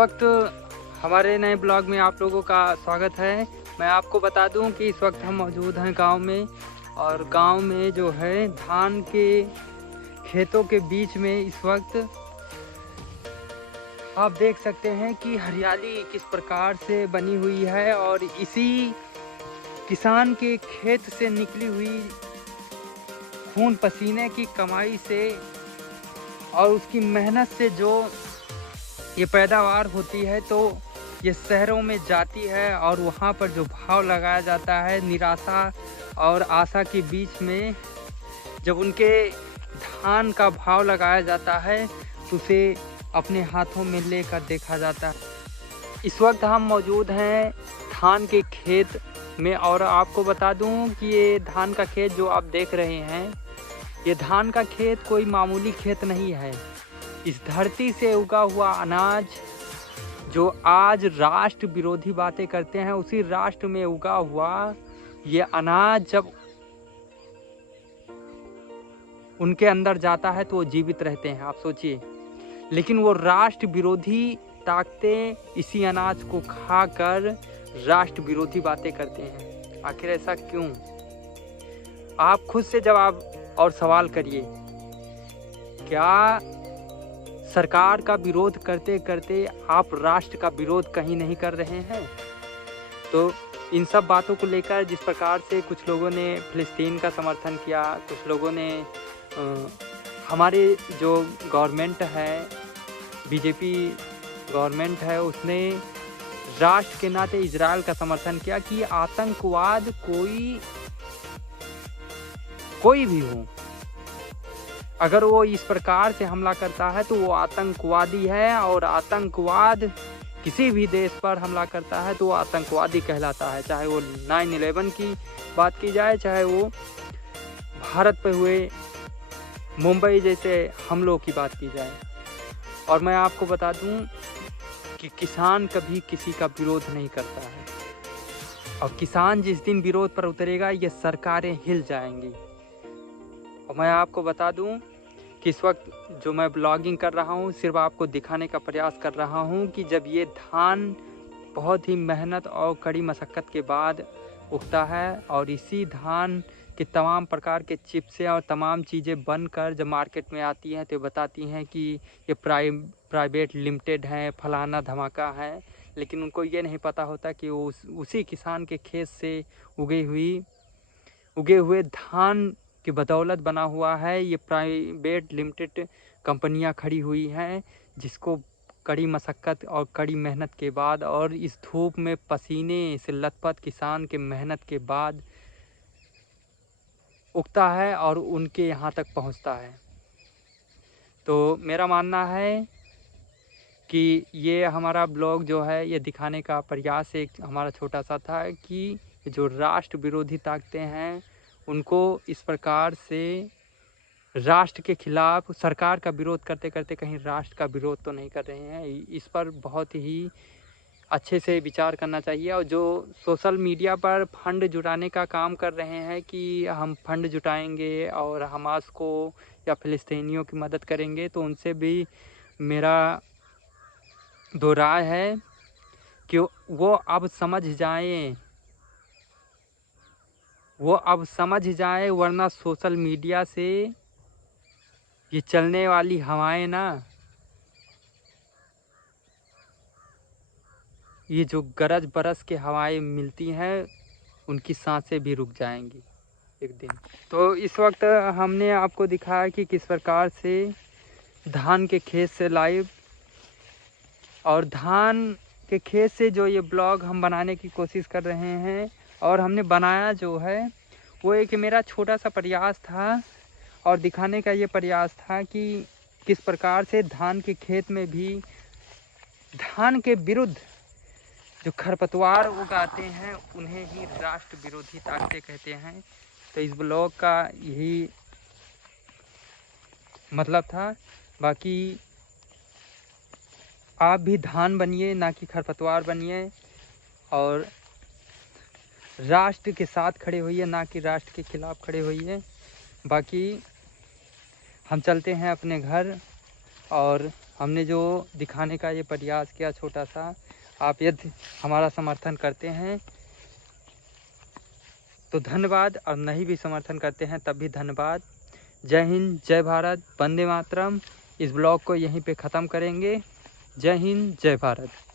वक्त हमारे नए ब्लॉग में आप लोगों का स्वागत है। मैं आपको बता दूं कि इस वक्त हम मौजूद हैं गांव में, और गांव में जो है धान के खेतों के बीच में इस वक्त आप देख सकते हैं कि हरियाली किस प्रकार से बनी हुई है। और इसी किसान के खेत से निकली हुई खून पसीने की कमाई से और उसकी मेहनत से जो ये पैदावार होती है, तो ये शहरों में जाती है और वहाँ पर जो भाव लगाया जाता है, निराशा और आशा के बीच में जब उनके धान का भाव लगाया जाता है तो उसे अपने हाथों में लेकर देखा जाता है। इस वक्त हम मौजूद हैं धान के खेत में, और आपको बता दूं कि ये धान का खेत जो आप देख रहे हैं, ये धान का खेत कोई मामूली खेत नहीं है। इस धरती से उगा हुआ अनाज जो आज राष्ट्र विरोधी बातें करते हैं, उसी राष्ट्र में उगा हुआ ये अनाज जब उनके अंदर जाता है तो वो जीवित रहते हैं, आप सोचिए। लेकिन वो राष्ट्र विरोधी ताकतें इसी अनाज को खाकर राष्ट्र विरोधी बातें करते हैं। आखिर ऐसा क्यों? आप खुद से जवाब और सवाल करिए। क्या सरकार का विरोध करते करते आप राष्ट्र का विरोध कहीं नहीं कर रहे हैं? तो इन सब बातों को लेकर जिस प्रकार से कुछ लोगों ने फिलिस्तीन का समर्थन किया, कुछ लोगों ने हमारे जो गवर्नमेंट है, बीजेपी गवर्नमेंट है, उसने राष्ट्र के नाते इजराइल का समर्थन किया कि आतंकवाद कोई भी हो, अगर वो इस प्रकार से हमला करता है तो वो आतंकवादी है, और आतंकवाद किसी भी देश पर हमला करता है तो वो आतंकवादी कहलाता है। चाहे वो 9/11 की बात की जाए, चाहे वो भारत पे हुए मुंबई जैसे हमलों की बात की जाए। और मैं आपको बता दूं कि किसान कभी किसी का विरोध नहीं करता है, और किसान जिस दिन विरोध पर उतरेगा ये सरकारें हिल जाएंगी। और मैं आपको बता दूं कि इस वक्त जो मैं ब्लॉगिंग कर रहा हूं, सिर्फ आपको दिखाने का प्रयास कर रहा हूं कि जब ये धान बहुत ही मेहनत और कड़ी मशक्क़त के बाद उगता है, और इसी धान के तमाम प्रकार के चिप्सें और तमाम चीज़ें बनकर जब मार्केट में आती हैं तो बताती हैं कि ये प्राइवेट लिमिटेड है, फलाना धमाका है। लेकिन उनको ये नहीं पता होता कि वो उसी किसान के खेत से उगे हुए धान की बदौलत बना हुआ है। ये प्राइवेट लिमिटेड कंपनियां खड़ी हुई हैं, जिसको कड़ी मशक्क़त और कड़ी मेहनत के बाद और इस धूप में पसीने से लथपथ किसान के मेहनत के बाद उगता है और उनके यहाँ तक पहुँचता है। तो मेरा मानना है कि ये हमारा ब्लॉग जो है ये दिखाने का प्रयास एक हमारा छोटा सा था कि जो राष्ट्र विरोधी ताकतें हैं उनको इस प्रकार से राष्ट्र के खिलाफ सरकार का विरोध करते करते कहीं राष्ट्र का विरोध तो नहीं कर रहे हैं। इस पर बहुत ही अच्छे से विचार करना चाहिए। और जो सोशल मीडिया पर फंड जुटाने का काम कर रहे हैं कि हम फंड जुटाएंगे और हमास को या फ़िलिस्तीनियों की मदद करेंगे, तो उनसे भी मेरा दो राय है कि वो अब समझ जाएं, वरना सोशल मीडिया से ये चलने वाली हवाएं ना, ये जो गरज बरस के हवाएं मिलती हैं, उनकी सांसें भी रुक जाएंगी एक दिन। तो इस वक्त हमने आपको दिखाया कि किस प्रकार से धान के खेत से लाइव, और धान के खेत से जो ये ब्लॉग हम बनाने की कोशिश कर रहे हैं, और हमने बनाया जो है वो एक मेरा छोटा सा प्रयास था, और दिखाने का ये प्रयास था कि किस प्रकार से धान के खेत में भी धान के विरुद्ध जो खरपतवार उगाते हैं उन्हें ही राष्ट्र विरोधी ताकतें कहते हैं। तो इस ब्लॉग का यही मतलब था। बाकी आप भी धान बनिए, ना कि खरपतवार बनिए, और राष्ट्र के साथ खड़े होइए, ना कि राष्ट्र के खिलाफ खड़े होइए। बाकी हम चलते हैं अपने घर, और हमने जो दिखाने का ये प्रयास किया छोटा सा, आप यदि हमारा समर्थन करते हैं तो धन्यवाद, और नहीं भी समर्थन करते हैं तब भी धन्यवाद। जय हिंद, जय भारत, वंदे मातरम। इस ब्लॉग को यहीं पे ख़त्म करेंगे। जय हिंद, जय भारत।